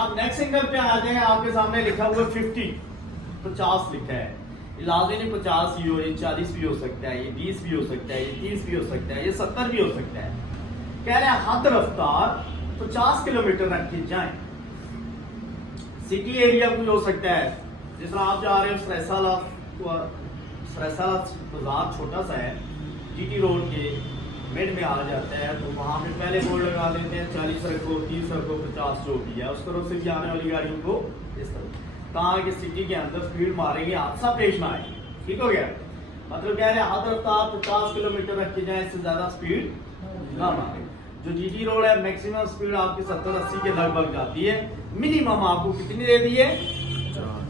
अब next signal पे आ जाए, आपके सामने लिखा हुआ 50, 50 लिखा है। लाजमी नहीं 50 ही हो, ये 40 भी हो सकता है, ये 20 भी हो सकता है, ये 30 भी हो सकता है, ये 70 भी हो सकता है। कह रहे हैं हद रफ्तार 50 किलोमीटर रखी जाए। सिटी एरिया भी हो सकता है, जिस तरह आप जा रहे हो सरेसाला बाजार छोटा सा है, जीटी रोड के मिड में आ जाता है, तो वहां पे पहले बोर्ड लगा देते हैं 40 रखो, 30 रखो, 50 जो भी है, उस तरफ से भी आने वाली गाड़ियों को इस तरफ, कहा कि सिटी के अंदर स्पीड मारेंगे, हादसा पेश ना आए। ठीक हो गया, मतलब कह रहे हैं हद रफ्तार 50 किलोमीटर रखी जाए, इससे ज्यादा स्पीड ना मारे। जो जीटी रोड है मैक्सिमम स्पीड आपकी 70-80 के लगभग जाती है, मिनिमम आपको कितनी दे दी है,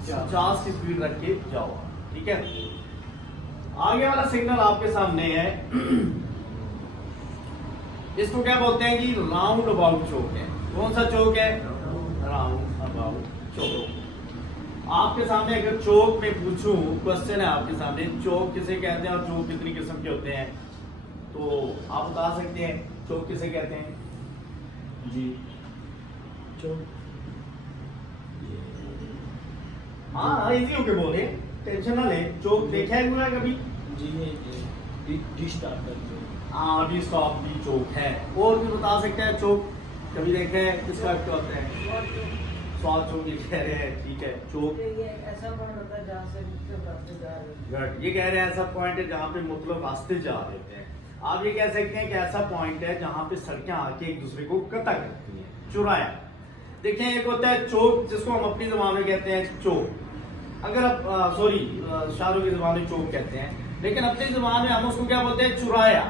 50 की स्पीड रख के जाओ। ठीक है, आगे वाला सिग्नल आपके सामने है, इसको क्या बोलते हैं जी, राउंड अबाउट चौक है। कौन सा चौक है, राउंड अबाउट चौक। आपके सामने अगर चौक में पूछूं, क्वेश्चन है आपके सामने, चौक किसे कहते हैं और चौक कितनी किस्म के होते हैं, तो आप बता सकते हैं चौक किसे कहते हैं जी। चौक, हाँ इजी होके बोले, टेंशन ना ले। चौक देखा है पूरा कभी जी, डी स्टॉप भी चौक है। और भी बता सकते हैं चौक कभी देखे हैं, किसका क्या होता है, स्वाद चौक ये कह रहे हैं। ठीक है, चौक ऐसा पॉइंट होता है जहाँ से रास्ते जा रहे हैं, ये कह रहे हैं ऐसा पॉइंट है जहाँ पे मतलब रास्ते जा रहे हैं। आप ये कह सकते हैं कि ऐसा पॉइंट है जहाँ पे सड़कें आके एक दूसरे को कटा करती हैं, चुराया। देखिए एक होता है चौक, जिसको हम अपनी जबान में कहते हैं चौक, अगर आप सॉरी शाहरुख की जबान में चौक कहते हैं, लेकिन अपनी जबान में हम उसको क्या बोलते हैं, चुराया।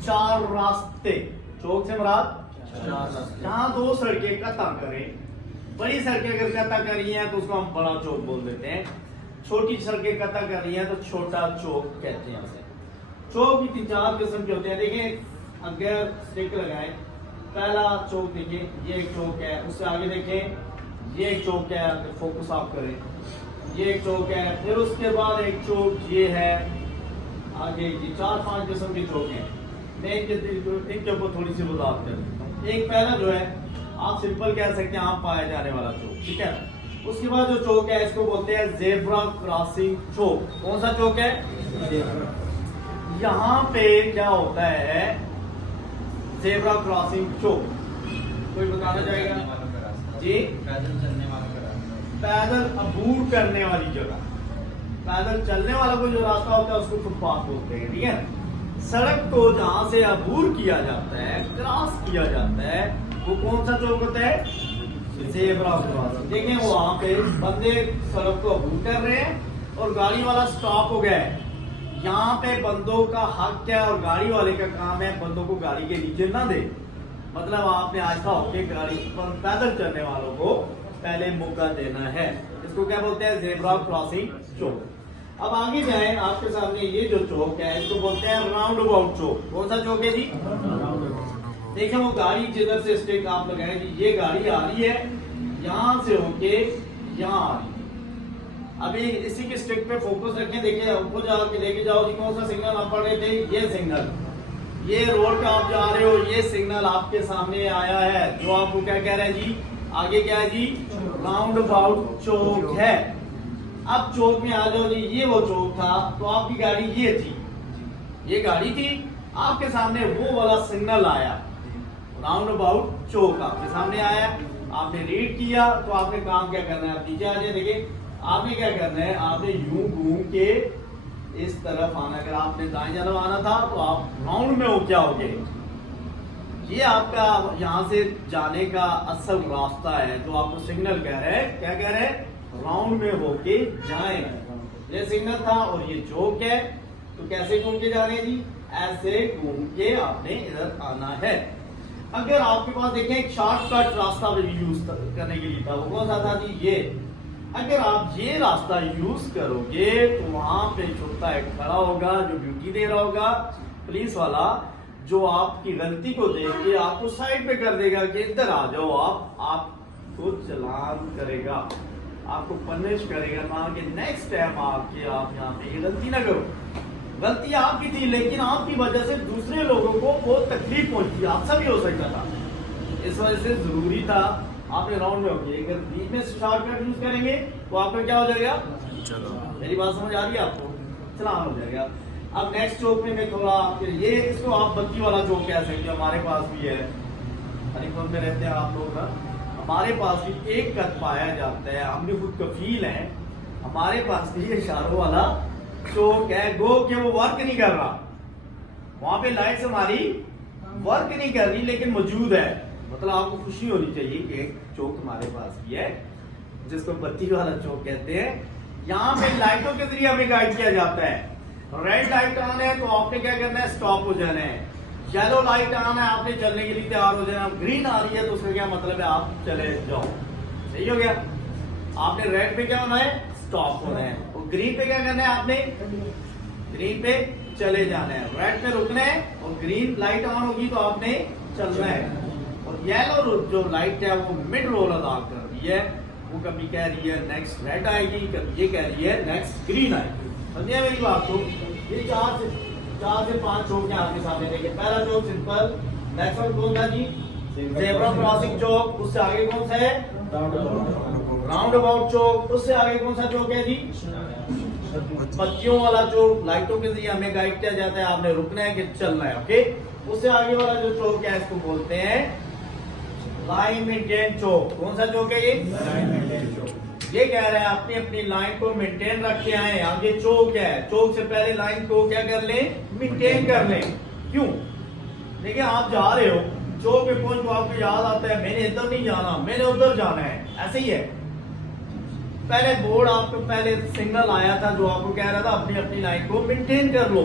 चार रास्ते, चौक से मुराद जहाँ दो सड़कें कटा करें, बड़ी सड़कें अगर कटा कर रही हैं तो उसको हम बड़ा चौक बोल देते हैं, छोटी सड़कें कटा कर रही हैं तो छोटा चौक कहते हैं। चौक भी 3-4 किस्म के होते हैं। देखिए अगर स्टिक लगाए, पहला चौक देखिए ये एक चौक है, उससे आगे देखें ये एक चौक है, अगर फोकस आप करें ये एक चौक है, फिर उसके बाद एक चौक ये है, आगे ये 4-5 किस्म के चौक हैं। मैं इनके ऊपर थोड़ी सी वजाहत कर देता हूँ। एक पहला जो है आप सिंपल कह सकते हैं, आप पाया जाने वाला चौक। ठीक है, उसके बाद जो चौक है इसको बोलते हैं जेब्रा क्रॉसिंग चौक। कौन सा चौक है, यहाँ पे क्या होता है जेब्रा क्रॉसिंग चौक, कोई बताना चाहेगा जी, पैदल अबूर करने वाली जगह, पैदल चलने वाला कोई जो रास्ता होता है उसको फुटपाथ बोलते हैं। ठीक है, सड़क को जहां से अबूर किया जाता है, क्रॉस किया जाता है, वो कौन सा चौक होता है, जेब्रा क्रॉसिंग। देखें वहां पे बंदे सड़क को अबूर कर रहे हैं और गाड़ी वाला स्टॉप हो गया है। यहाँ पे बंदों का हक क्या है और गाड़ी वाले का काम है बंदों को गाड़ी के नीचे ना दे, मतलब आपने आस्था होके गाड़ी पर पैदल चलने वालों को पहले मौका देना है। इसको क्या बोलते हैं, जेब्रा क्रॉसिंग चौक। अब आगे जाए, आपके सामने ये जो चौक है इसको बोलते हैं राउंड अबाउट चौक। कौन सा चौक है जी, देखिए वो गाड़ी जिधर से स्टिक आप लगाए जी, ये गाड़ी आ रही है यहाँ से होके यहाँ आ रही है। अभी इसी के स्टिक पे फोकस रखें, देखिए ऊपर जाके लेके जाओ जी, कौन सा सिग्नल आप पढ़ रहे थे, ये सिग्नल, ये रोड पे आप जा रहे हो, ये सिग्नल आपके सामने आया है, जो आपको क्या कह रहा है जी, आगे क्या है जी, राउंड अबाउट चौक है। अब चौक में आ जाओ जी, ये वो चौक था, तो आपकी गाड़ी ये थी, ये गाड़ी थी, आपके सामने वो वाला सिग्नल आया, राउंड अबाउट चौक आपके सामने आया, आपने रीड किया, तो आपने काम क्या करना है, आप नीचे आ जाए। देखिए आपने क्या करना है, आपने यूं घूम के इस तरफ आना, अगर आपने दाएं जानब आना था तो आप राउंड में हो क्या हो गए, ये आपका यहाँ से जाने का असल रास्ता है, जो आपको सिग्नल कह रहे हैं, क्या कह रहे हैं, राउंड में होके जाएं। ये सिग्नल था और ये चौक है, तो कैसे घूम के जा रहे हैं जी, ऐसे घूम के आपने इधर आना है। अगर आपके पास देखें एक शॉर्टकट रास्ता भी यूज करने के लिए था, वो कौन सा था जी, ये, अगर आप ये रास्ता यूज करोगे तो वहां पे छोटा एक खड़ा होगा जो ड्यूटी दे रहा होगा, पुलिस वाला, जो आपकी गलती को देख के आपको साइड पे कर देगा कि इधर आ जाओ, आपको चालान करेगा, आपको पनिश करेगा, ना कि नेक्स्ट टाइम आपके आप यहाँ पे ये गलती ना करो। गलती आपकी थी, लेकिन आपकी वजह से दूसरे लोगों को बहुत तकलीफ पहुंचती, हादसा भी हो सकता था। इस वजह से जरूरी था आपने राउंड में होगी। अगर बीच में शॉर्टकट यूज करेंगे तो आपका क्या हो जाएगा, मेरी बात समझ आ रही है आपको, चलान हो जाएगा। अब नेक्स्ट चौक में मैं थोड़ा ये इसको आप बत्ती वाला चौक कह सकते हो, हमारे पास भी है, हरिपुर में रहते हैं आप लोग ना, हमारे पास भी एक कद पाया जाता है, हम भी खुद कफील हैं, हमारे पास भी इशारों वाला चौक है। गो के वो वर्क नहीं कर रहा, वहां पे लाइट्स हमारी वर्क नहीं कर रही लेकिन मौजूद है, मतलब आपको खुशी होनी चाहिए कि एक चौक हमारे पास भी है जिसको बत्ती वाला चौक कहते हैं। यहाँ पे लाइटों के जरिए हमें गाइड किया जाता है। रेड लाइट ऑन है तो आपने क्या करना है, स्टॉप हो जाना है। येलो लाइट ऑन है, आपने चलने के लिए तैयार हो जाना। ग्रीन आ रही है तो उसका क्या मतलब है, आप चले जाओ, सही हो गया। आपने रेड पे क्या होना है, स्टॉप होना है, और ग्रीन पे क्या करना है, आपने ग्रीन पे चले जाना है। रेड पे रुकना है और ग्रीन लाइट ऑन होगी तो आपने चलना है। और येलो जो लाइट है वो मिड रोल अदा कर रही है, वो कभी कह रही है नेक्स्ट रेड आएगी, कभी ये कह रही है नेक्स्ट ग्रीन आएगी। समझिए मेरी बात को। ये 4 से 5 चौक हैं आपके सामने, देखिए पहला चौक सिंपल, नेक्स्ट वन कौन था जी, ज़ेब्रा क्रॉसिंग चौक, उससे आगे कौन सा है, राउंड अबाउट चौक, उससे आगे कौन सा चौक है जी, बत्तियों वाला चौक, लाइटों के जरिए हमें गाइड किया जाता है, आपने रुकना है कि चलना है, ओके। उससे आगे वाला जो चौक है इसको बोलते हैं लाइन मेंटेन चौक। कौन सा चौक है ये, लाइन मेंटेन चौक। ये कह रहा है अपनी अपनी लाइन को मेंटेन रखे आए। आगे चौक है, चौक से पहले लाइन को क्या कर लें, मेंटेन कर लें। क्यों, देखिए आप जा रहे हो चौक पे पहुंच, आपको याद आता है मैंने इधर नहीं जाना, मैंने उधर जाना है, ऐसे ही है। पहले बोर्ड आपको पहले सिग्नल आया था जो आपको कह रहा था अपनी अपनी लाइन को मेंटेन कर लो,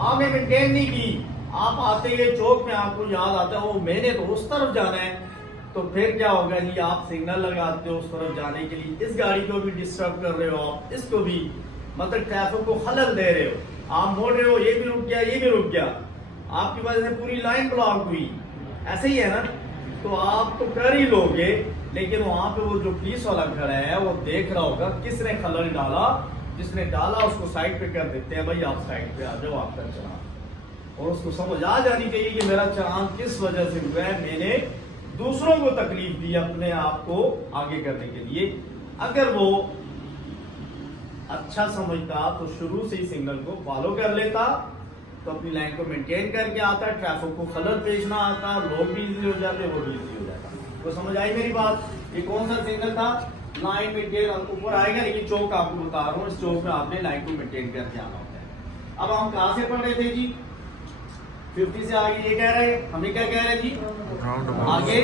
आपने मेंटेन नहीं की। आप आते ही चौक में आपको याद आता है वो मैंने तो उस तरफ जाना है, तो फिर क्या होगा जी, आप सिग्नल लगाते हो उस तरफ जाने के लिए, इस गाड़ी को भी डिस्टर्ब कर रहे हो आप, इसको भी मतलब ट्रैफिक को खलल दे रहे हो, आप मोड़ रहे हो, ये भी रुक गया, ये भी रुक गया, आपकी वजह से पूरी लाइन ब्लॉक हुई, ऐसे ही है ना। तो आप तो कर ही लोगे, लेकिन वहां पे वो जो पुलिस वाला खड़ा है वो देख रहा होगा किसने खलल डाला, जिसने डाला उसको साइड पे कर देते हैं, भाई आप साइड पे आ जाओ, आपका चलान। और उसको समझ आ जानी चाहिए कि मेरा चलान किस वजह से हुआ है, मैंने दूसरों को तकलीफ दी अपने आप को आगे करने के लिए। अगर वो अच्छा समझता तो शुरू से ही सिग्नल को फॉलो कर लेता, तो अपनी लाइन को मेंटेन करके आता, ट्रैफिक को खलल पेश ना आता, लोग भी इजी हो जाते, वो भी इजी हो जाता। तो समझ आई मेरी बात। ये कौन सा सिग्नल था, लाइन मेंटेन, ऊपर आएगा लेकिन चौक आपको बता रहा हूँ, इस चौक में आपने लाइन को मेंटेन करके आना होता है। अब हम कहां से पढ़ रहे थे जी, 50 से आगे ये कह रहे हैं, हमें क्या कह रहे हैं जी, आगे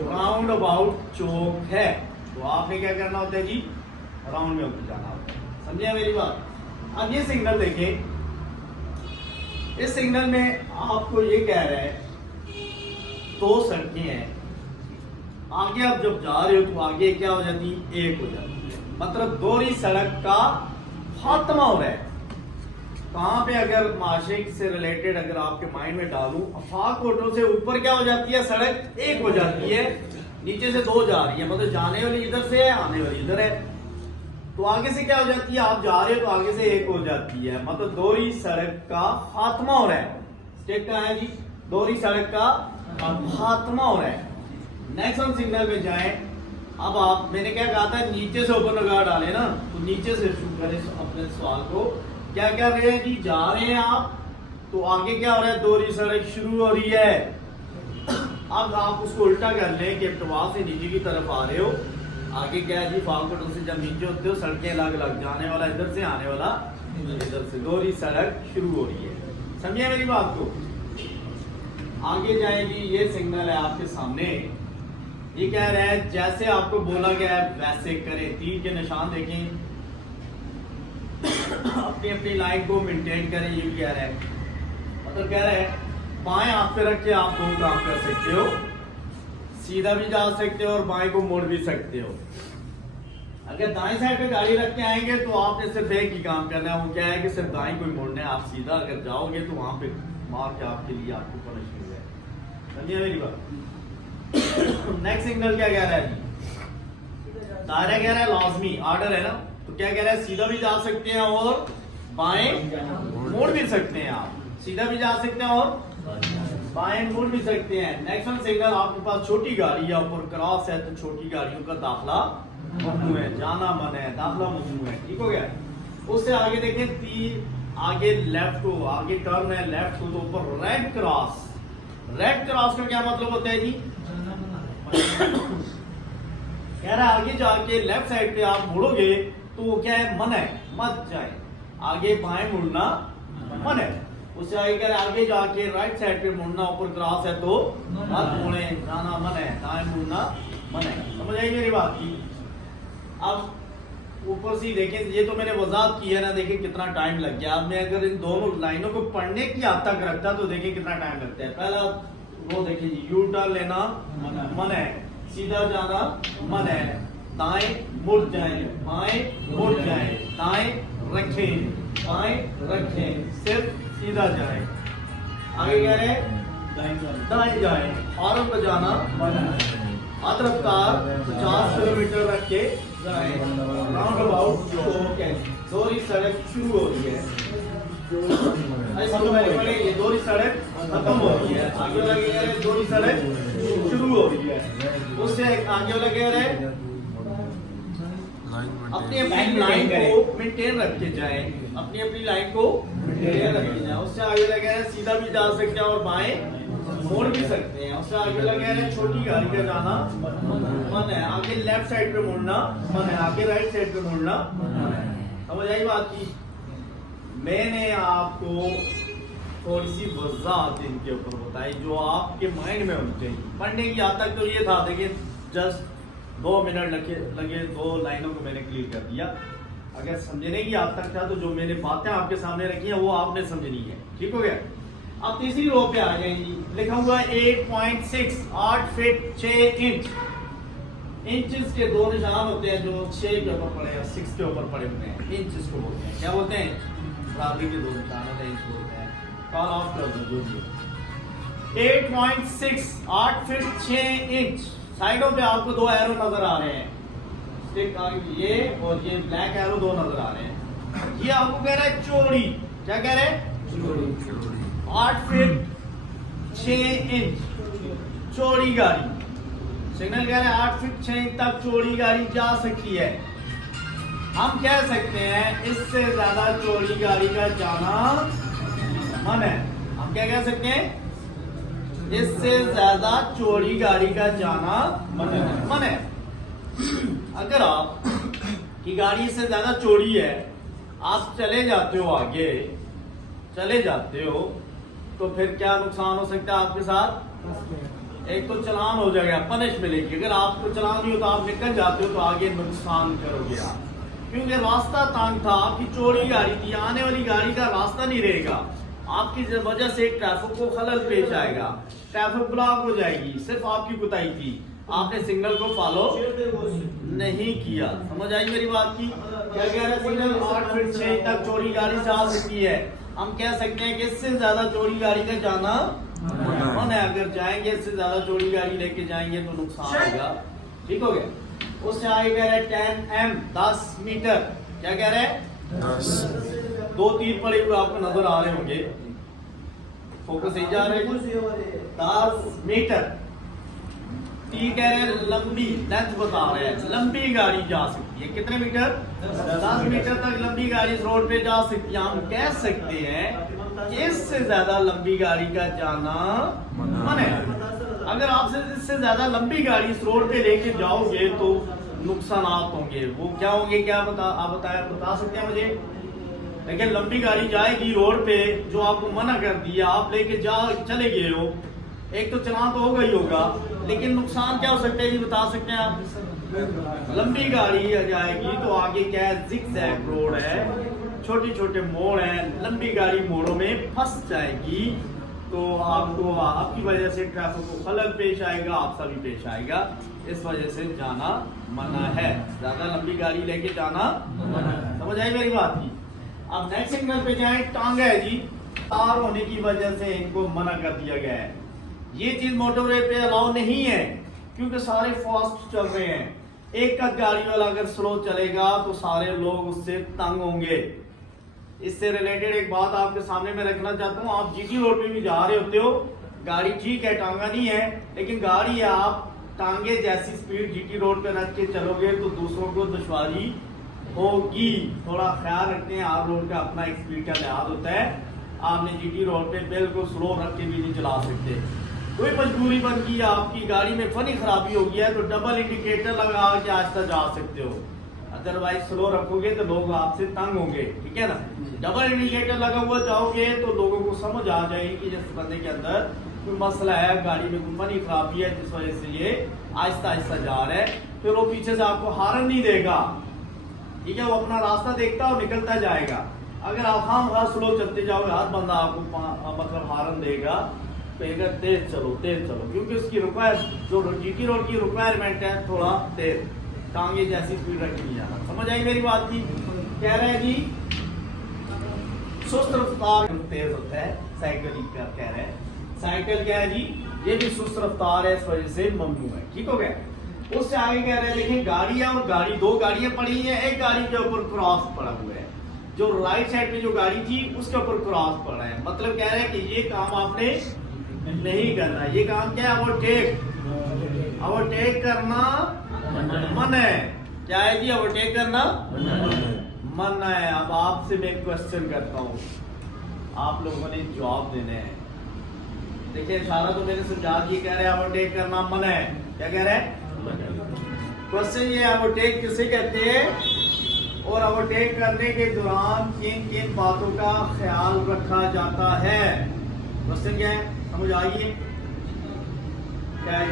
राउंड अबाउट चौक है, तो आपने क्या करना होता है जी, राउंड में ऊपर जाना होता है। समझिए मेरी बात। अब ये सिग्नल देखें, इस सिग्नल में आपको ये कह रहा है 2 सड़कें हैं, आगे आप जब जा रहे हो तो आगे क्या हो जाती है, एक हो जाती है, मतलब दोहरी सड़क का खात्मा हो रहा है। कहां पे अगर माशरे से रिलेटेड अगर आपके माइंड में डालूं, अफाक ऑटो से ऊपर क्या हो जाती है, सड़क एक हो जाती है, नीचे से 2 जा रही है, मतलब जाने वाली इधर से है, आने वाली इधर है, तो आगे से क्या हो जाती है, आप जा रहे हो तो आगे से एक हो जाती है, मतलब दोहरी सड़क का खात्मा हो रहा है। स्टेप क्या है जी, दोहरी सड़क का खात्मा हो रहा है। नेक्स्ट हम सिग्नल में जाएं। अब आप, मैंने क्या कहा था, नीचे से ऊपर लगा डाले ना, तो नीचे से शुरू करें अपने सवाल को। क्या कर रहे हैं जी, जा रहे हैं आप, तो आगे क्या हो रहा है, दोहरी सड़क शुरू हो रही है। अब आप उसको उल्टा कर लें कि टवा से नीचे की तरफ आ रहे हो, आगे क्या है जी, फालकोटो से जब नीचे होते हो सड़कें अलग अलग, जाने वाला इधर से, आने वाला इधर से, दोहरी सड़क शुरू हो रही है। समझिए मेरी बात को। आगे जाएगी, ये सिग्नल है आपके सामने, ये कह रहा है जैसे आपको बोला गया है वैसे करें, तीर के निशान देखें, अपनी अपनी लाइन को मेंटेन करें, ये भी कह रहा है। मतलब कह रहा है बाएं हाथ पे रख के आप दोनों काम कर सकते हो, सीधा भी जा सकते हो और बाएं को मोड़ भी सकते हो। अगर दाएं साइड पे गाड़ी रख के आएंगे तो आपने सिर्फ एक ही काम करना है, वो क्या है कि सिर्फ दाएं को ही मोड़ना है। आप सीधा अगर जाओगे तो वहां पे मार के आपके लिए आपको पनिशमेंट है। समझिए मेरी बात। नेक्स्ट सिग्नल क्या कह रहा है जी, दायरा कह रहा है लाजमी, आर्डर है ना, तो क्या कह रहा है, सीधा भी जा सकते हैं और बाएं मोड़ भी सकते हैं, आप सीधा भी जा सकते हैं और बाएं मुड़ भी सकते हैं। नेक्स्ट वन सिग्नल, आपके पास छोटी गाड़ी या ऊपर क्रॉस है तो छोटी गाड़ियों का दाखला ममनू है, जाना मन है, दाखला ममनू है। ठीक हो गया। उससे आगे देखें, आगे लेफ्ट को, आगे टर्न है लेफ्ट को, तो ऊपर रेड क्रॉस। रेड क्रॉस का क्या मतलब होता है जी? कह रहा है आगे जाके लेफ्ट साइड पे आप मुड़ोगे तो वो क्या है? मन है, मत जाए। आगे बाएं मुड़ना मन है। उससे आगे कह रहा है आगे जाके राइट साइड पे मुड़ना, ऊपर क्रॉस है तो मत मुड़े, जाना मन है, दाएं मुड़ना मन है। समझ आई मेरी बात की? अब ऊपर से देखें, ये तो मैंने वजाहत की है ना, देखें कितना टाइम लग गया। अब मैं अगर इन दोनों लाइनों को पढ़ने की हद तक रखता तो देखें कितना टाइम लगता है। पहला वो देखिए जी, यू टर्न लेना मन है, सीधा जाना मन है, दाएं मुड़ जाए, बाएं मुड़ जाए, दाएं रखें, बाएं रखें, सिर्फ सीधा जाए। आगे कह रहे हैं दाएं जाए, हॉर्न बजाना मत रफ्तार 50 किलोमीटर रख के जाए। राउंड अबाउट दोहरी सड़क शुरू हो रही है, ये दोहरी सड़क खत्म हो रही है। आगे वाला कह रहे हैं दोहरी सड़क शुरू हो रही है। उससे आगे वाला कह रहे हैं अपनी अपनी लाइन को मेंटेन रख के जाए, अपनी अपनी लाइन को मेंटेन रख के जाए। उससे आगे लगे हैं सीधा भी जा सकते हैं और बाएं मोड़ भी सकते हैं। उससे आगे लगे हैं छोटी गाड़ी का जाना मन है, आगे लेफ्ट साइड पे मुड़ना मन है, आगे राइट साइड पे मुड़ना मन है। समझ आई बात की? मैंने आपको थोड़ी सी वजाहत इनके ऊपर बताई जो आपके माइंड में होनी चाहिए। पढ़ने की हद तक तो ये था, देखिए जस्ट 2 मिनट लगे 2 लाइनों को मैंने क्लियर कर दिया। अगर समझने की हद तक था तो जो मैंने बातें आपके सामने रखी हैं वो आपने समझनी है। ठीक हो गया। अब तीसरी रो पे आ जाएंगी, लिखा हुआ 8.6 8 फीट 6 इंच। इंचेस के 2 निशान होते हैं जो 6 के ऊपर पड़े हैं, 6 के ऊपर पड़े होते हैं, इंचेस को बोलते हैं। क्या बोलते हैं? बराबरी के 2 निशान होते हैं, इंच बोलते हैं। कॉल ऑफ कर दो जो भी। 8.6 8 फीट 6 इंच। साइडों पे आपको 2 एरो नजर आ रहे हैं, ये और ये ब्लैक एरो 2 नजर आ रहे हैं। ये आपको कह रहा है चौड़ी, क्या कह रहे हैं? 8 फीट 6 इंच चौड़ी गाड़ी। सिग्नल कह रहे हैं 8 फीट 6 इंच तक चौड़ी गाड़ी जा सकती है। हम कह सकते हैं इससे ज्यादा चौड़ी गाड़ी का जाना मन है। हम क्या कह सकते हैं? इससे ज्यादा चौड़ी गाड़ी का जाना मन है। अगर आप की गाड़ी से ज्यादा चौड़ी है, आप चले जाते हो, आगे चले जाते हो, तो फिर क्या नुकसान हो सकता है आपके साथ? एक तो चालान हो जाएगा, पनिश मिलेगी। अगर आपको चालान नहीं हो तो आप निकल जाते हो तो आगे नुकसान करोगे आप, क्योंकि रास्ता तंग था, आपकी चौड़ी गाड़ी थी, आने वाली गाड़ी का रास्ता नहीं रहेगा। आपकी वजह से ट्रैफिक को खलल पेश आएगा, ट्रैफिक ब्लॉक हो जाएगी। सिर्फ आपकी कुताही थी, आपने सिग्नल को फॉलो नहीं किया। समझ आई मेरी बात की? क्या कह रहा है? सिग्नल 8 फीट 6 तक चौड़ी गाड़ी जा सकती है। हम कह सकते हैं कि इससे ज्यादा चौड़ी गाड़ी का जाना मन है। अगर जाएंगे इससे ज्यादा चौड़ी गाड़ी लेके जाएंगे तो नुकसान होगा। ठीक हो गया। उससे आगे कह रहे हैं 10 m 10 मीटर। क्या कह रहे हैं? 10। 2 तीर पड़े हुए आपको नजर आ रहे होंगे, फोकस यही जा रहे हैं। 10 मीटर तीर कह रहे हैं, लंबी लेंथ बता रहे हैं, लंबी गाड़ी जा सकती है। कितने मीटर? 10 मीटर तक लंबी गाड़ी इस रोड पे जा सकती है। हम कह सकते हैं कि इससे ज्यादा लंबी गाड़ी का जाना मन है। अगर आपसे इससे ज्यादा लंबी गाड़ी इस रोड पे लेके जाओगे तो नुकसान होंगे। वो क्या होंगे? क्या आप बता सकते हैं मुझे? लेकिन लंबी गाड़ी जाएगी रोड पे, जो आपको मना कर दिया, आप लेके चले गए हो, एक तो चलान तो होगा ही होगा, लेकिन नुकसान क्या हो सकता है ये बता सकते हैं आप? लंबी गाड़ी जाएगी तो आगे क्या है? जिगजैग रोड है, छोटे छोटे मोड़ है, लंबी गाड़ी मोड़ों में फंस जाएगी तो आपको आपकी वजह से ट्रैफिक को खलल पेश आएगा, आपसा भी पेश आएगा। इस वजह से जाना मना है, ज्यादा लंबी गाड़ी लेके जाना मना है। समझ आई मेरी बात की? अब नेक्स्ट सिग्नल पे जाए, टांगा है जी, तार होने की वजह से इनको मना कर दिया गया है। ये चीज मोटरवे पे अलाउ नहीं है क्योंकि सारे फास्ट चल रहे हैं। एक का गाड़ी वाला अगर स्लो चलेगा तो सारे लोग उससे तंग होंगे। इससे रिलेटेड एक बात आपके सामने मैं रखना चाहता हूँ। आप जीटी रोड पे भी जा रहे होते हो, गाड़ी ठीक है, टांगा नहीं है, लेकिन गाड़ी है, आप टांगे जैसी स्पीड जीटी रोड पे रख के चलोगे तो दूसरों को दुश्वारी होगी। थोड़ा ख्याल रखते हैं, हर रोड का अपना एक स्पीड का लिहाज होता है। आपने जीटी रोड पे बिल्कुल स्लो रख के भी नहीं चला सकते। कोई मजबूरी बन गई, आपकी गाड़ी में फनी खराबी हो गया है तो डबल इंडिकेटर लगा के आहिस्ता जा सकते हो, अदरवाइज स्लो रखोगे तो लोग आपसे तंग होंगे, ठीक है ना। डबल इंडिकेटर लगा हुआ जाओगे तो लोगों को समझ आ जाएगी कि जिस बंदे के अंदर कोई मसला है, गाड़ी में कोई फनी खराबी है जिस वजह से ये आहिस्ता आहिस्ता जा रहा है। फिर वो पीछे से आपको हारन नहीं देगा, ठीक है, वो अपना रास्ता देखता और निकलता जाएगा। अगर आप हर स्लो चलते जाओगे, हर बंदा आपको मतलब हारन देगा, कहेगा तेज चलो तेज चलो, क्योंकि उसकी जो जीटी रोड की रिक्वायरमेंट है थोड़ा तेज, टांगे जैसी स्पीड रख नहीं जाना। समझ आई मेरी बात की? कह रहे हैं जी सुस्त रफ्तार तेज होता है, साइकिल का कह रहे हैं। साइकिल क्या है जी, ये भी सुस्त रफ्तार है, इस वजह से ममनू है, ठीक हो गया। उससे आगे कह रहे हैं देखिए गाड़ी है और गाड़ी, दो गाड़ियां पड़ी हैं, एक गाड़ी के ऊपर क्रॉस पड़ा हुआ है, जो राइट साइड में जो गाड़ी थी उसके ऊपर क्रॉस पड़ा है। मतलब कह रहे हैं कि ये काम आपने नहीं करना। ये काम क्या है? ओवरटेक करना मन है। क्या है जी? ओवरटेक करना मन है। अब आपसे मैं क्वेश्चन करता हूँ, आप लोगों ने जवाब देने हैं। देखिए इशारा तो मैंने समझा दिया, कह रहे हैं ओवरटेक करना मन है। क्या कह रहे हैं? क्वेश्चन ये ओवरटेक किसे कहते हैं और ओवरटेक करने के दौरान किन किन बातों का ख्याल रखा जाता है? क्वेश्चन क्या है, समझ आइए क्या है?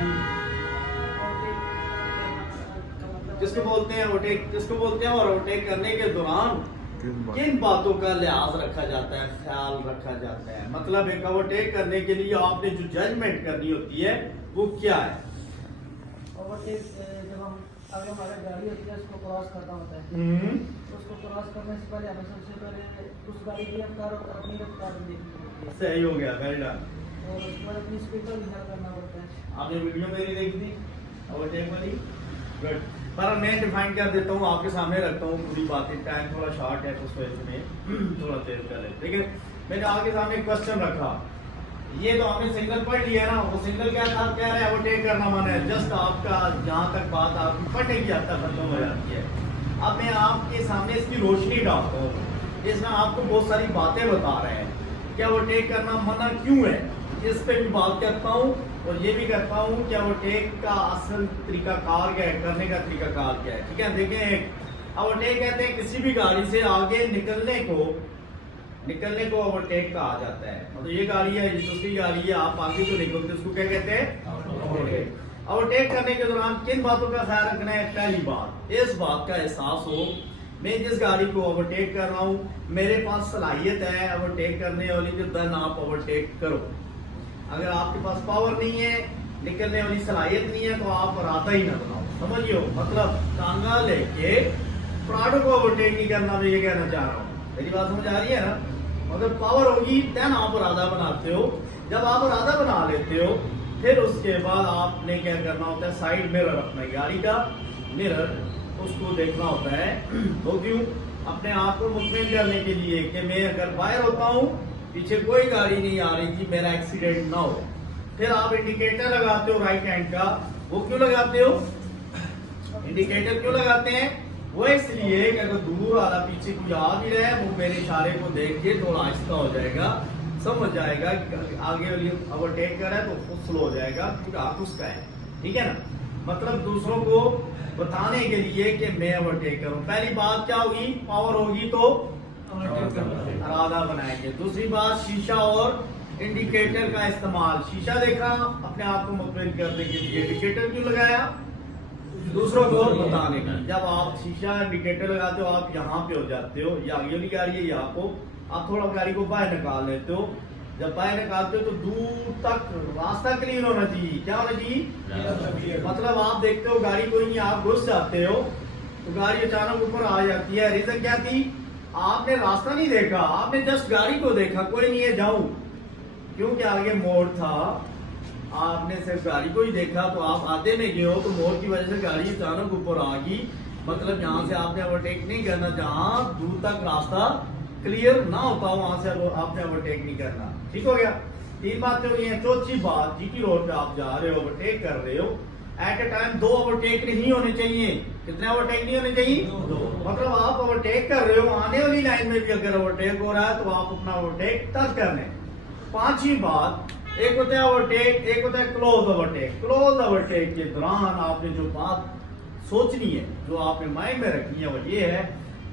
किसको बोलते हैं ओवरटेक, किसको बोलते हैं? और ओवरटेक करने के दौरान किन बातों का लिहाज रखा जाता है, ख्याल रखा जाता है? मतलब एक ओवरटेक करने के लिए आपने जो जजमेंट करनी होती है वो क्या है? ओवरटेक जब हम आगे हमारा गाड़ी होती है उसको क्रॉस करना होता है, उसको क्रॉस करने से पहले हमें सबसे पहले उस गाड़ी की रफ्तार और अपनी रफ्तार देखनी होती है। सही हो गया, वेल डन। और उसके बाद अपनी स्पीड का विचार करना पड़ता है। आपने वीडियो मेरी देखी थी ओवरटेक वाली? गुड। पर मैं डिफाइन कर देता हूँ, आपके सामने रखता हूँ पूरी बातें, टाइम थोड़ा शॉर्ट है उस वजह से मैं थोड़ा तेज कर रहे। देखिए मैंने आपके सामने क्वेश्चन रखा, ये तो आपने सिंगल पढ़ लिया ना, वो सिंगल क्या था? कह रहे हैं ओवरटेक करना मन है। जस्ट आपका जहाँ तक बात आपकी पढ़ने की हद तक खत्म हो जाती है। अब मैं आपके सामने इसकी रोशनी डालता हूँ, इसमें आपको बहुत सारी बातें बता रहे हैं क्या ओवरटेक करना मना क्यों है, इस पे भी बात करता हूँ और ये भी करता हूँ क्या ओवरटेक का असल तरीकाकार क्या है, करने का तरीकाकार क्या है। ठीक है, देखें ओवरटेक कहते हैं किसी भी गाड़ी से आगे निकलने को ओवरटेक कहा जाता है। मतलब ये गाड़ी है, ये दूसरी गाड़ी है, आप आगे जो निकलते उसको क्या कहते हैं? ओवरटेक। ओवरटेक करने के दौरान किन बातों का ख्याल रखना है? पहली बात, इस बात का एहसास हो मैं जिस गाड़ी को ओवरटेक कर रहा हूँ मेरे पास सलाहियत है ओवरटेक करने वाली, जो देन आप ओवरटेक करो। अगर आपके पास पावर नहीं है, निकलने वाली सलाहियत नहीं है, तो आप रास्ता ही ना बनाओ। समझियो, मतलब टांगा लेके प्राडो को ओवरटेक नहीं करना, मैं ये कहना चाह रहा हूँ। मेरी बात समझ आ रही है ना? मतलब पावर होगी देन आप राधा बनाते हो। जब आप राधा बना लेते हो फिर उसके बाद आपने क्या करना होता है? साइड मिरर, अपने गाड़ी का मिरर उसको देखना होता है। तो क्यों? अपने आप को मुतमिन करने के लिए कि मैं अगर बाहर होता हूँ, पीछे कोई गाड़ी नहीं आ रही थी, मेरा एक्सीडेंट ना हो। फिर आप इंडिकेटर लगाते हो राइट हैंड का। वो क्यों लगाते हो? इंडिकेटर क्यों लगाते हैं? वो इसलिए कि अगर दूर वाला पीछे कोई आ भी रहा है वो मेरे इशारे को देख के थोड़ा आहिस्ता हो जाएगा, समझ जाएगा कि आगे वाली ओवरटेक कर रहा है तो खुद स्लो हो जाएगा क्योंकि आप उसका है। ठीक है ना? मतलब दूसरों को बताने के लिए कि मैं ओवरटेक करूं। पहली बात क्या होगी? पावर होगी तो राधा बनाएंगे। दूसरी बात शीशा और इंडिकेटर का इस्तेमाल। शीशा देखा अपने आप को मुतमिन करने के लिए, इंडिकेटर क्यों लगाया? दूसरों को बताने का। जब आप शीशा इंडिकेटर लगाते हो आप यहाँ पे हो जाते हो, या आगे वाली गाड़ी है यहाँ को, आप थोड़ा गाड़ी को बाहर निकाल लेते हो। जब बाहर निकालते हो तो दूर तक रास्ता क्लीन होना चाहिए। क्या होना चाहिए? मतलब आप देखते हो गाड़ी कोई नहीं, आप घुस जाते हो तो गाड़ी अचानक ऊपर आ जाती है। रीजन क्या थी? आपने रास्ता नहीं देखा, आपने जस्ट गाड़ी को देखा, कोई नहीं है जाऊं, क्योंकि आगे मोड़ था। आपने सिर्फ गाड़ी को ही देखा तो आप आधे में गए हो, तो मोड़ की वजह से गाड़ी अचानक ऊपर आ गई। मतलब यहाँ से आपने ओवरटेक नहीं करना, जहाँ दूर तक रास्ता क्लियर ना होता हो वहां से आपने ओवरटेक नहीं करना। ठीक हो गया? तीन बातें हुई हैं। चौथी बात, जीटी रोड पे आप जा रहे हो, ओवरटेक कर रहे हो, एट ए टाइम 2 ओवरटेक नहीं होने चाहिए। कितने ओवरटेक नहीं होने चाहिए? 2। मतलब आप ओवरटेक कर रहे हो, आने वाली लाइन में भी अगर ओवरटेक हो रहा है तो आप अपना ओवरटेक तर्क कर लें। पांचवी बात, एक होता है ओवरटेक, एक होता है क्लोज ओवरटेक। क्लोज ओवरटेक के दौरान आपने जो बात सोचनी है, जो आपने माइंड में रखनी है, वो ये है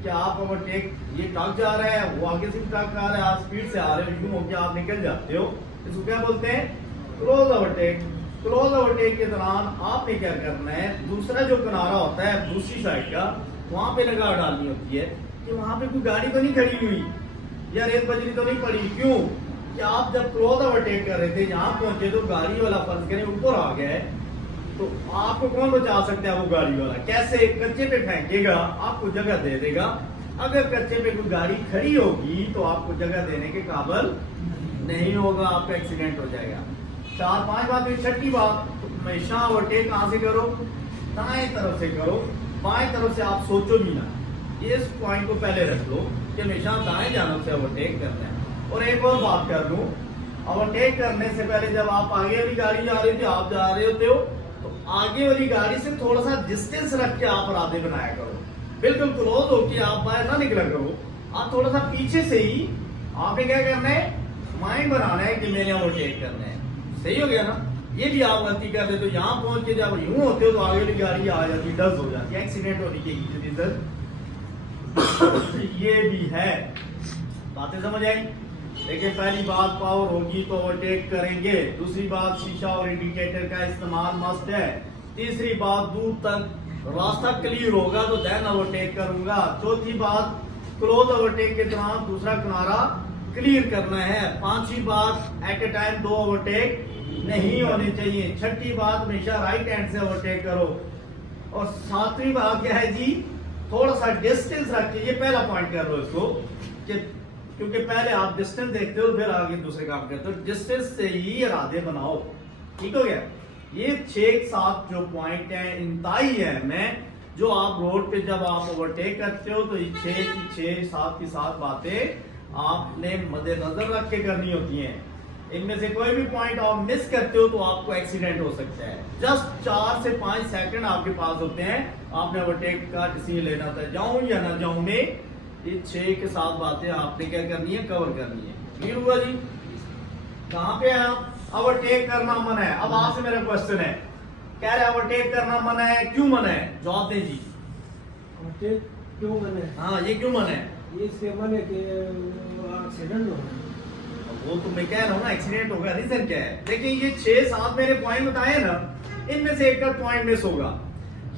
कि आप ओवरटेक, ये ट्रक जा रहा है, वो आगे से ट्रक आ रहा है, आप स्पीड से आ रहे हो, यूं होकर आप निकल जाते हो, इसको क्या बोलते हैं? Close overtake. क्लोज ओवरटेक के दौरान आपने क्या करना है, दूसरा जो किनारा होता है दूसरी साइड का, वहां पे निगाह डालनी होती है कि वहां पे कोई गाड़ी तो नहीं खड़ी हुई या रेत बजरी तो नहीं पड़ी। क्यों कि आप जब क्लोज ओवरटेक कर रहे थे, यहाँ पहुंचे तो गाड़ी वाला फर्ज करें ऊपर आ गया है, तो आपको कौन बचा सकता है? वो गाड़ी वाला। कैसे? कच्चे पे फेंकेगा, आपको जगह दे देगा। अगर कच्चे पे कोई गाड़ी खड़ी होगी तो आपको जगह देने के काबिल नहीं होगा, आपका एक्सीडेंट हो जाएगा। 4-5 बात। छठी बात, हमेशा ओवरटेक कहां से करो? दाएं तरफ से करो, बाएं तरफ से आप सोचो भी ना। इस पॉइंट को पहले रख लो कि हमेशा दाएं जानब से ओवरटेक करना है। और एक और बात कर लूं, ओवरटेक करने से पहले जब आप आगे वाली गाड़ी जा रही थी, आप जा रहे होते हो, तो आगे वाली गाड़ी से थोड़ा सा डिस्टेंस रख के आप रास्ते बनाया करो। बिल्कुल क्लोज होके आप बाहर ना निकला करो, आप थोड़ा सा पीछे से ही आपने क्या करना है, माइंड बनाना है कि मैंने ओवरटेक करना है। सही हो गया ना? ये भी आप गलती कर देते हो, यहाँ पहुंच के जब यूं होते हो तो आगे वाली गाड़ी आ जाती है, डज हो जाती है, एक्सीडेंट होने की रीजन ये भी है। बातें समझ आई? देखिए, पहली बात, पावर होगी तो ओवरटेक करेंगे। दूसरी बात, शीशा और इंडिकेटर का इस्तेमाल मस्ट है। तीसरी बात, दूर तक रास्ता क्लियर होगा तो देन ओवरटेक करूंगा। चौथी बात, क्लोज ओवरटेक के दौरान दूसरा किनारा क्लियर करना है। पांचवी बात, एट ए टाइम 2 ओवरटेक नहीं होने चाहिए। छठी बात, हमेशा राइट हैंड से ओवरटेक करो। और सातवीं बात क्या है जी, थोड़ा सा डिस्टेंस रखिए। ये पहला पॉइंट कर लो इसको, कि क्योंकि पहले आप डिस्टेंस देखते हो फिर आगे दूसरे काम करते हो, डिस्टेंस से ही इरादे बनाओ। ठीक हो गया? ये 6-7 जो पॉइंट है इंतहाई है में, जो आप रोड पे जब आप ओवरटेक करते हो तो ये 6 की 7 बातें आपने मद्देनजर रख के करनी होती हैं। इनमें से कोई भी पॉइंट आप मिस करते हो तो आपको एक्सीडेंट हो सकता है। जस्ट 4 से 5 सेकंड आपके पास होते हैं, आपने ओवरटेक का डिसीजन लेना था, जाऊं या ना जाऊं में। ये 6 के 7 बातें आपने क्या करनी है, कवर करनी है। क्लियर हुआ जी? कहां पे है आप? ओवरटेक करना मना है। अब आपसे मेरा क्वेश्चन है, कह रहे ओवरटेक करना मना है, क्यों मना है? जवाब दें जी। ओवरटेक क्यों मना है? हाँ, ये क्यों मना है? ये इसलिए मना है कि एक्सीडेंट हो। वो तो मैं कह रहा हूँ ना, एक्सीडेंट होगा। रीजन क्या है? देखिए, ये 6-7 मेरे पॉइंट बताए ना, इनमें से एक का पॉइंट मिस होगा।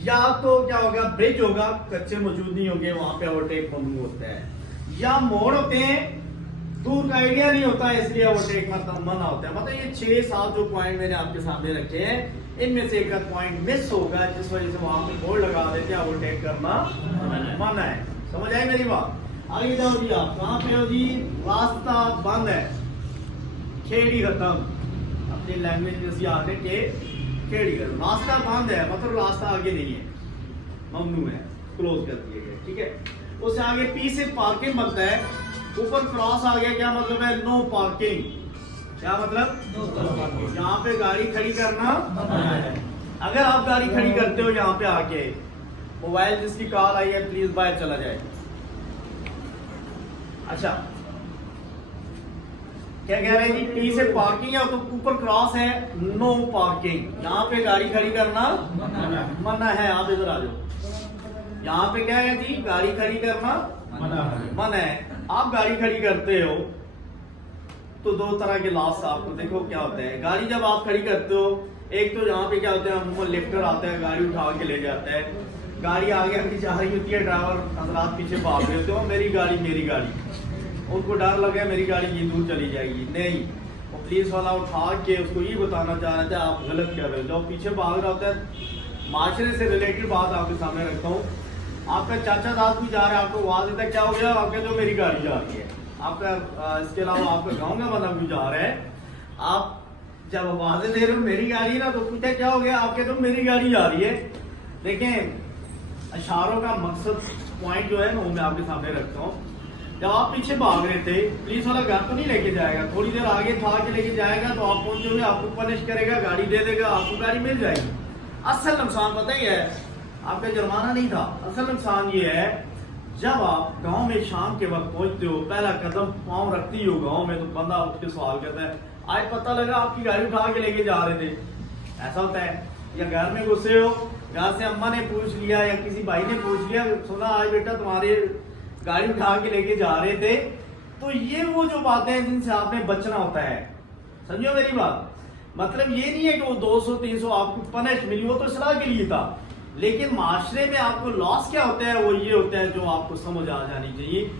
या तो क्या होगा, ब्रिज होगा, कच्चे मौजूद नहीं होंगे, वहां पे ओवरटेक ममनू होता है, या मोड़ होते हैं, दूर का आइडिया नहीं होता है इसलिए ओवरटेक मतलब मना होता है। मतलब ये 6-7 जो पॉइंट मैंने आपके सामने रखे हैं, इनमें से एक पॉइंट मिस होगा, जिस वजह से वहां पे बोर्ड लगा देते हैं ओवरटेक करना मना है। समझ आई मेरी बात? आगे जाओ जी। आप कहाँ पे हो जी? रास्ता बंद है, खेड़ी खत्म। अपनी लैंग्वेज में से आगे के खेड़ी खत्म, रास्ता बंद है मतलब रास्ता आगे नहीं है, ममनू है, क्लोज कर दिए गए। ठीक है? उससे आगे पी से पार्किंग बनता है, ऊपर क्रॉस आ गया, क्या मतलब है? No parking. क्या मतलब? No parking. यहाँ पे गाड़ी खड़ी करना है। अगर आप गाड़ी खड़ी करते हो यहाँ पे आके, मोबाइल जिसकी कॉल आई है प्लीज बाहर चला जाए। अच्छा, क्या कह रहे हैं जी? पी से पार्किंग है तो ऊपर क्रॉस है, नो पार्किंग। यहाँ पे गाड़ी खड़ी करना मना है। आप इधर आ जाओ। यहाँ पे क्या है जी? गाड़ी खड़ी करना मना है। आप गाड़ी खड़ी करते हो तो 2 तरह के लॉस आपको देखो क्या होता है। गाड़ी जब आप खड़ी करते हो, एक तो यहाँ पे क्या होता है, अमूमन लिफ्टर आता है, गाड़ी उठा के ले जाता है, गाड़ी आगे आगे जा रही होती है, ड्राइवर हजरात पीछे भाग रहे होते हो, मेरी गाड़ी। उनको डर लगा मेरी गाड़ी ये दूर चली जाएगी। नहीं, वो पुलिस वाला उठा के उसको ये बताना चाह रहा था आप गलत कर रहे हो। जो पीछे भाग रहा होता है, माशरे से रिलेटेड बात आपके सामने रखता हूँ। आपका चाचा दाद भी जा रहा है, आपको आवाज देता क्या हो गया? आपके जो मेरी गाड़ी जा रही है। आपका इसके अलावा आपका गाँव का बंदा भी जा रहा है, आप जब आवाजें दे रहे हो मेरी गाड़ी ना, तो पूछा क्या हो गया? आपके तो मेरी गाड़ी जा रही है। देखें, इशारों का मकसद पॉइंट जो है ना वो मैं आपके सामने रखता हूँ। जब आप पीछे भाग रहे थे, पुलिस वाला घर तो नहीं लेके जाएगा, थोड़ी देर आगे था के लेके जाएगा तो आप पहुंचोगे, आपको पनिश करेगा, गाड़ी दे देगा, आपको गाड़ी मिल जाएगी। असल नुकसान पता ही है, आपका जुर्माना नहीं था। असल नुकसान ये है, जब आप गांव में शाम के वक्त पहुंचते हो, पहला कदम पाँव रखती हो गांव में, तो बंदा उठ के सवाल करता है, आज पता लगा आपकी गाड़ी उठा के लेके जा रहे थे। ऐसा होता है। या घर में घुसे हो, घर से अम्मा ने पूछ लिया या किसी भाई ने पूछ लिया, सुना आज बेटा तुम्हारे गाड़ी उठा के लेके जा रहे थे। तो ये वो जो बातें हैं जिनसे आपने बचना होता है। समझो मेरी बात, मतलब ये नहीं है कि वो 200-300 आपको पनिश मिली, वो तो सलाह के लिए था, लेकिन माशरे में आपको लॉस क्या होता है, वो ये होता है जो आपको समझ आ जानी चाहिए।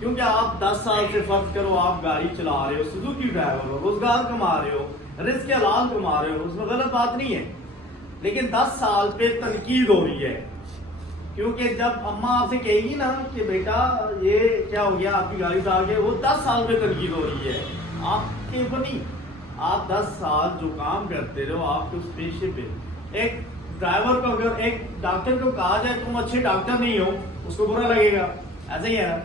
क्योंकि आप 10 साल से फर्ज करो आप गाड़ी चला रहे हो, सुजुकी ड्राइवर हो, रोजगार कमा रहे हो, रिस्क हलाल कमा रहे हो, उसमें गलत बात नहीं है, लेकिन 10 साल पे तनकीद हो रही है। क्योंकि जब अम्मा आपसे कहेगी ना कि बेटा ये क्या हो गया, आपकी गाड़ी उठा के, वो 10 साल पे तनकीद हो रही है, आपके ऊपर नहीं। आप 10 साल जो काम करते रहो आपके उस पेशे पे। एक ड्राइवर को, अगर एक डॉक्टर को कहा जाए तुम अच्छे डॉक्टर नहीं हो, उसको बुरा लगेगा, ऐसा ही है ना।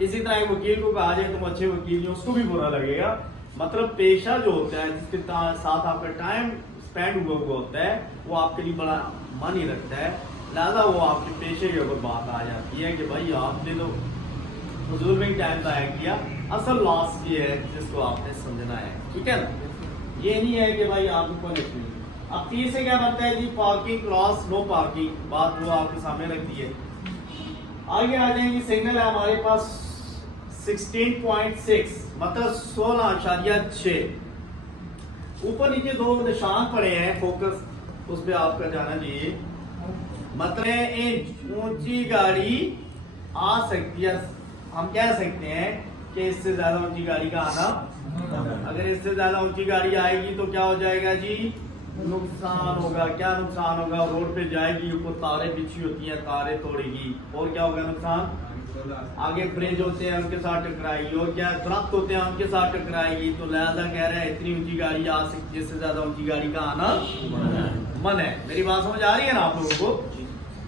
इसी तरह एक वकील को कहा जाए तुम अच्छे वकील नहीं हो, उसको भी बुरा लगेगा। मतलब पेशा जो होता है, जिसके साथ आपका टाइम स्पेंड हुआ होता है, वो आपके लिए बड़ा मानी रखता है। लिहाजा वो आपके पेशे के ऊपर बात आ जाती है कि भाई आपने तो हुजूर में टाइम ज़ाया किया। असल लॉस ये है जिसको आपने समझना है, ठीक है ना। ये नहीं है कि भाई आपको पनिश नहीं। अब 30 से क्या बनता है जी, पार्किंग क्रॉस नो पार्किंग, बात वो आपके सामने रख दी है। आगे आ जाएंगे, सिग्नल है हमारे पास 16.6 मतलब 16.6। ऊपर नीचे 2 निशान पड़े हैं, फोकस उस पर आपका जाना चाहिए। मतलब इंच ऊंची गाड़ी आ सकती है, हम कह सकते हैं कि इससे ज्यादा ऊंची गाड़ी का आना, अगर इससे ज्यादा ऊंची गाड़ी आएगी तो क्या हो जाएगा जी, नुकसान होगा। क्या नुकसान होगा, रोड पे जाएगी, ऊपर तारे बिछी होती हैं, तारे तोड़ेगी, और क्या होगा नुकसान, आगे ब्रिज होते हैं उनके साथ टकराएगी, और क्या दरख्त होते हैं उनके साथ टकराएगी। तो लिहाजा कह रहे हैं इतनी ऊंची गाड़ी आ सकती है, इससे ज्यादा ऊंची गाड़ी का आना मन है। मेरी बात समझ आ रही है ना आप लोगों को।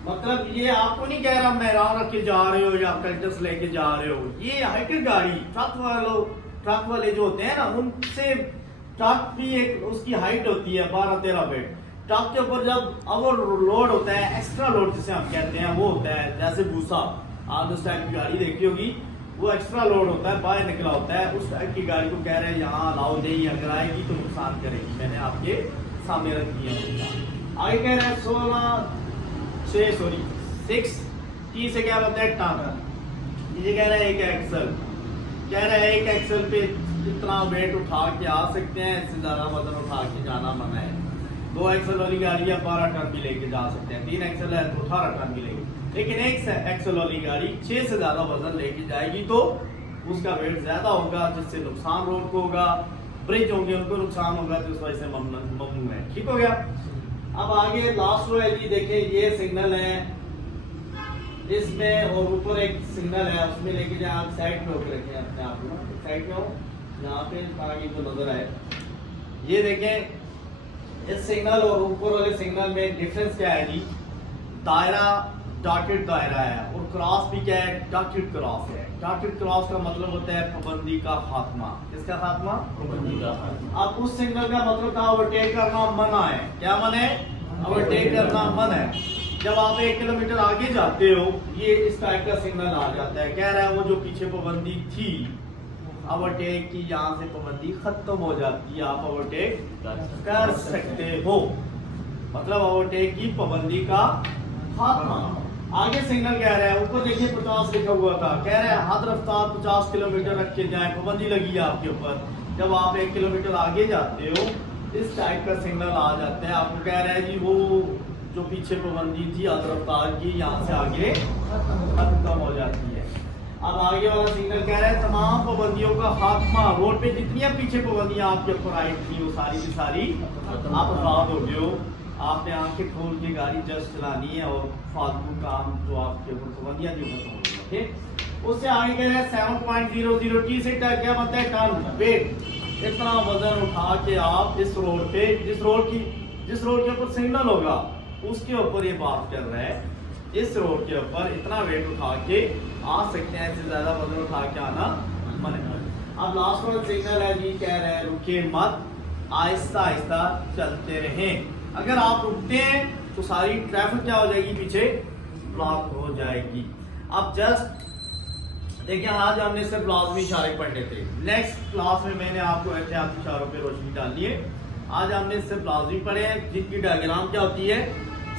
मतलब ये आपको नहीं कह रहा मेहरान रख के जा रहे हो या कल्टस लेके जा रहे हो, ये हाइटेड गाड़ी, ट्रक वाले जो होते हैं ना, उनसे ट्रक भी एक उसकी हाइट होती है 12-13 फीट। ट्रक के ऊपर जब ओवर लोड होता है, एक्स्ट्रा लोड जिसे हम कहते हैं, वो होता है जैसे भूसा, आप उस टाइप की गाड़ी देखी होगी, वो एक्स्ट्रा लोड होता है, बाहर निकला होता है, उस टाइप की गाड़ी को कह रहे हैं यहाँ अलाउ नहीं, अगर आएगी तो नुकसान करेगी। मैंने आपके सामने रख दिया। आगे कह रहे हैं 6 से क्या होता है, टन। ये कह रहे हैं एक एक्सल, कह रहे हैं एक एक्सल पे इतना वेट उठा के आ सकते हैं, इससे ज्यादा वजन उठा के जाना मना है। 2 एक्सल वाली गाड़ी है 12 टन भी लेके जा सकते हैं, 3 एक्सल है तो 18 टन भी लेके, लेकिन एक एक्सल वाली गाड़ी 6 से ज्यादा वजन लेके जाएगी तो उसका वेट ज्यादा होगा, जिससे नुकसान रोड को होगा, ब्रिज होंगे उनको नुकसान होगा, तो इस वजह से ममनू है। ठीक हो गया। अब आगे लास्ट रो है जी, देखिए ये सिग्नल है इसमें, और ऊपर एक सिग्नल है उसमें लेके जाए, आप साइड पे होकर रखें अपने आप को, साइड पे हो यहाँ पे ताकि तो नजर आए। ये देखें इस सिग्नल और ऊपर वाले सिग्नल में डिफरेंस क्या है जी, दायरा डॉटेड दायरा है, और क्रॉस भी क्या है, डॉटेड क्रॉस है। डॉटेड क्रॉस का मतलब होता है पाबंदी का खात्मा। किसका खात्मा, पाबंदी का खात्मा। अब उस सिग्नल का मतलब था ओवरटेक करना मना है। क्या मन है, ओवरटेक करना मन है। जब आप 1 किलोमीटर आगे जाते हो, ये इस टाइप का सिग्नल आ जाता है, कह रहा है वो जो पीछे पाबंदी थी ओवरटेक की, यहाँ से पाबंदी खत्म हो जाती है, आप ओवरटेक कर सकते हो। मतलब ओवरटेक की पाबंदी का खात्मा। आगे सिग्नल कह रहा है, ऊपर देखिए 50 लिखा हुआ था, कह रहा है हद रफ्तार 50 किलोमीटर रख के जाए, पाबंदी लगी है आपके ऊपर। जब आप 1 किलोमीटर आगे जाते हो, इस टाइप का सिग्नल आ जाता है, आपको कह रहा है जी वो जो पीछे पाबंदी थी हद रफ्तार की, यहाँ से आगे खत्म हो जाती है। अब आगे वाला सिग्नल कह रहा है तमाम पाबंदियों का खात्मा, रोड पे जितनी पीछे पाबंदियां आपके ऊपर आई थी वो सारी की सारी आप आजाद हो गए हो। आपने आंखें खोल के गाड़ी जस्ट चलानी है और फालतू काम जो आपके ऊपर पाबंदियां थी खत्म हो गई। ठीक, उससे आगे कह रहा है 7.00 T से क्या मतलब है, टन वेट। इतना वजन उठा के आप इस रोड पे, जिस रोड के ऊपर सिग्नल होगा उसके ऊपर ये बात कर रहा है। इस रोड के ऊपर इतना वेट उठा के आ सकते हैं, इससे ज्यादा वजन उठा के आना मना। अब लास्ट वाला सिग्नल है जी, कह रहे हैं रुके मत, आहिस्ता आहिस्ता चलते रहें। अगर आप रुकते हैं तो सारी ट्रैफिक क्या हो जाएगी, पीछे ब्लॉक हो जाएगी। अब जस्ट देखिए, आज हमने सिर्फ लाजमी इशारे पढ़ने थे। नेक्स्ट क्लास में मैंने आपको एहतियाती इशारों पे रोशनी डालनी है। आज हमने सिर्फ लाजमी पढ़े हैं, जिनकी डायग्राम क्या होती है,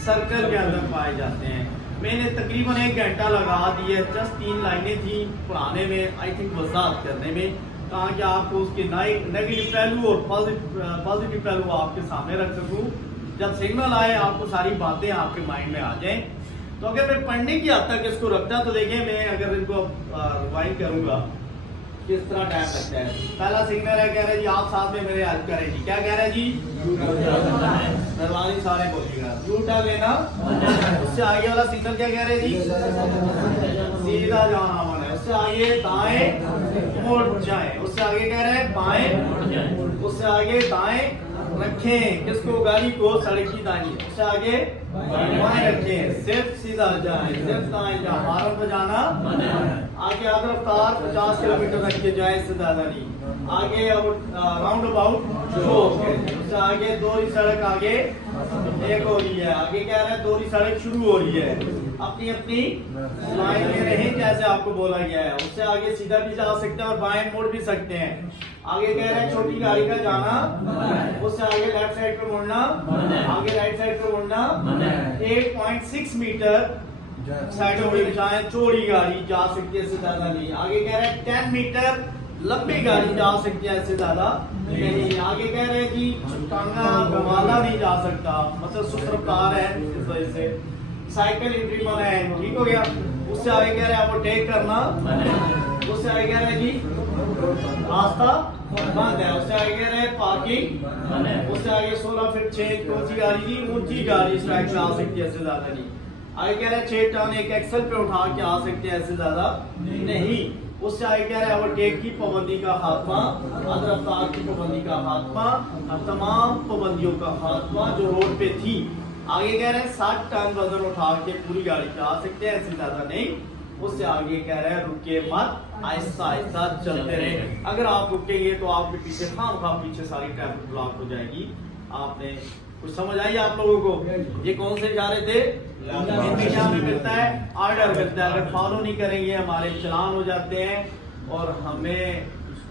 सर्कल के अंदर पाए जाते हैं। मैंने तकरीबन 1 घंटा लगा दिया, जस्ट 3 लाइनें थी पढ़ाने में, आई थिंक वजाहत करने में, कहा कि आपको उसके नेगेटिव पहलू और पॉजिटिव पहलू आपके सामने रख सकूं। जब सिग्नल आए आपको सारी बातें आपके माइंड में आ जाएं। तो अगर मैं पढ़ने की हद तक इसको रखता तो देखिए, मैं अगर इनको रिवाइंड करूंगा किस तरह टाइम लगता है। पहला सिग्नल है, कह रहे जी आप साथ में मेरे हेल्प करें जी। क्या कह रहे हैं जी, मेहरबानी सारे बोलिएगा, यू टर्न लेना। उससे आगे वाला सिग्नल क्या कह रहे हैं जी, सीधा जाना मन है। उससे आगे दाएं मुड़ जाए। उससे आगे कह रहे हैं बाएं। उससे आगे दाएं रखें किसको, गाड़ी को, सड़क की दाई। उससे आगे बाएं रखें, सिर्फ सीधा जाए, सिर्फ दाएं जाए, हारन बजाना। आगे आगे रफ्तार 50 किलोमीटर रख के जाए, इससे ज्यादा नहीं। आगे राउंड अबाउट जो उससे आगे दोहरी सड़क आगे एक हो रही है। आगे क्या रहा है, दोहरी सड़क शुरू हो रही है। अपनी अपनी लाइन में रहें जैसे आपको बोला गया है। उससे आगे सीधा भी जा सकते हैं और बाएं मुड़ भी सकते हैं। आगे कह रहे हैं छोटी गाड़ी का जाना, उससे आगे लेफ्ट साइड पे मुड़ना, आगे राइट साइड पे मुड़ना। 8.6 मीटर साइडों में जाए, चौड़ी गाड़ी जा सकती है, इससे ज्यादा नहीं। आगे कह रहे हैं 10 मीटर लंबी गाड़ी जा सकती है, इससे ज्यादा नहीं। आगे कह रहे हैं कि टांगा घुमाला नहीं जा सकता, मतलब सुस्त रफ्तार है, इस वजह से साइकिल एंट्री मना है, ठीक हो गया। उससे आगे कह रहे हैं वो टेक करना। उससे आगे कह रहे हैं जी रास्ता बंद है। उससे आगे कह रहे हैं पार्किंग। उससे आगे 16 फीट 6 कौन सी गाड़ी जी, ऊंची गाड़ी स्ट्राइक पे आ सकती है, इससे ज्यादा नहीं। आगे कह रहे हैं 6 टन एक एक्सल पे उठा के आ सकते हैं, इससे ज्यादा नहीं। उससे आगे कह रहे हैं ओवरटेक की पाबंदी का खात्मा, अदर रफ्तार की पाबंदी का खात्मा, तमाम पाबंदियों का खात्मा जो रोड पे थी। आगे कह रहे हैं 60 टन वजन उठा के पूरी गाड़ी पे आ सकते हैं, इससे ज्यादा नहीं। उससे आगे कह रहे हैं रुके मत, आहिस्ता आहिस्ता चलते रहे। अगर आप रुकेंगे तो आपके पीछे पीछे सारी ट्रैफिक ब्लॉक हो जाएगी। आपने कुछ समझ आई आप लोगों को? ये कौन से इशारे थे? इनमें क्या हमें मिलता है, ऑर्डर मिलता है। अगर फॉलो नहीं करेंगे हमारे चलान हो जाते हैं और हमें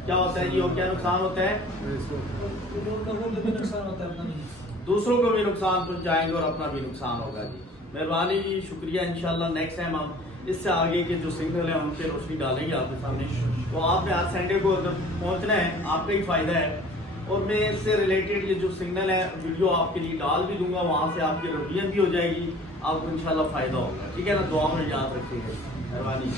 क्या होता है जी, और क्या नुकसान होता है, दूसरों को भी नुकसान पहुंचाएंगे और अपना भी नुकसान होगा जी। मेहरबानी जी, शुक्रिया। इंशाल्लाह नेक्स्ट टाइम हम इससे आगे के जो सिग्नल है उन पे रोशनी डालेंगे आपके सामने। तो आपने आज संडे को अगर पहुंचना है, आपका ही फायदा है। और मैं इससे रिलेटेड ये जो सिग्नल है वीडियो आपके लिए डाल भी दूंगा, वहाँ से आपकी रिवीजन भी हो जाएगी, आपको इंशाल्लाह फायदा होगा। ठीक है ना, दुआ में याद रखिएगा। मेहरबानी।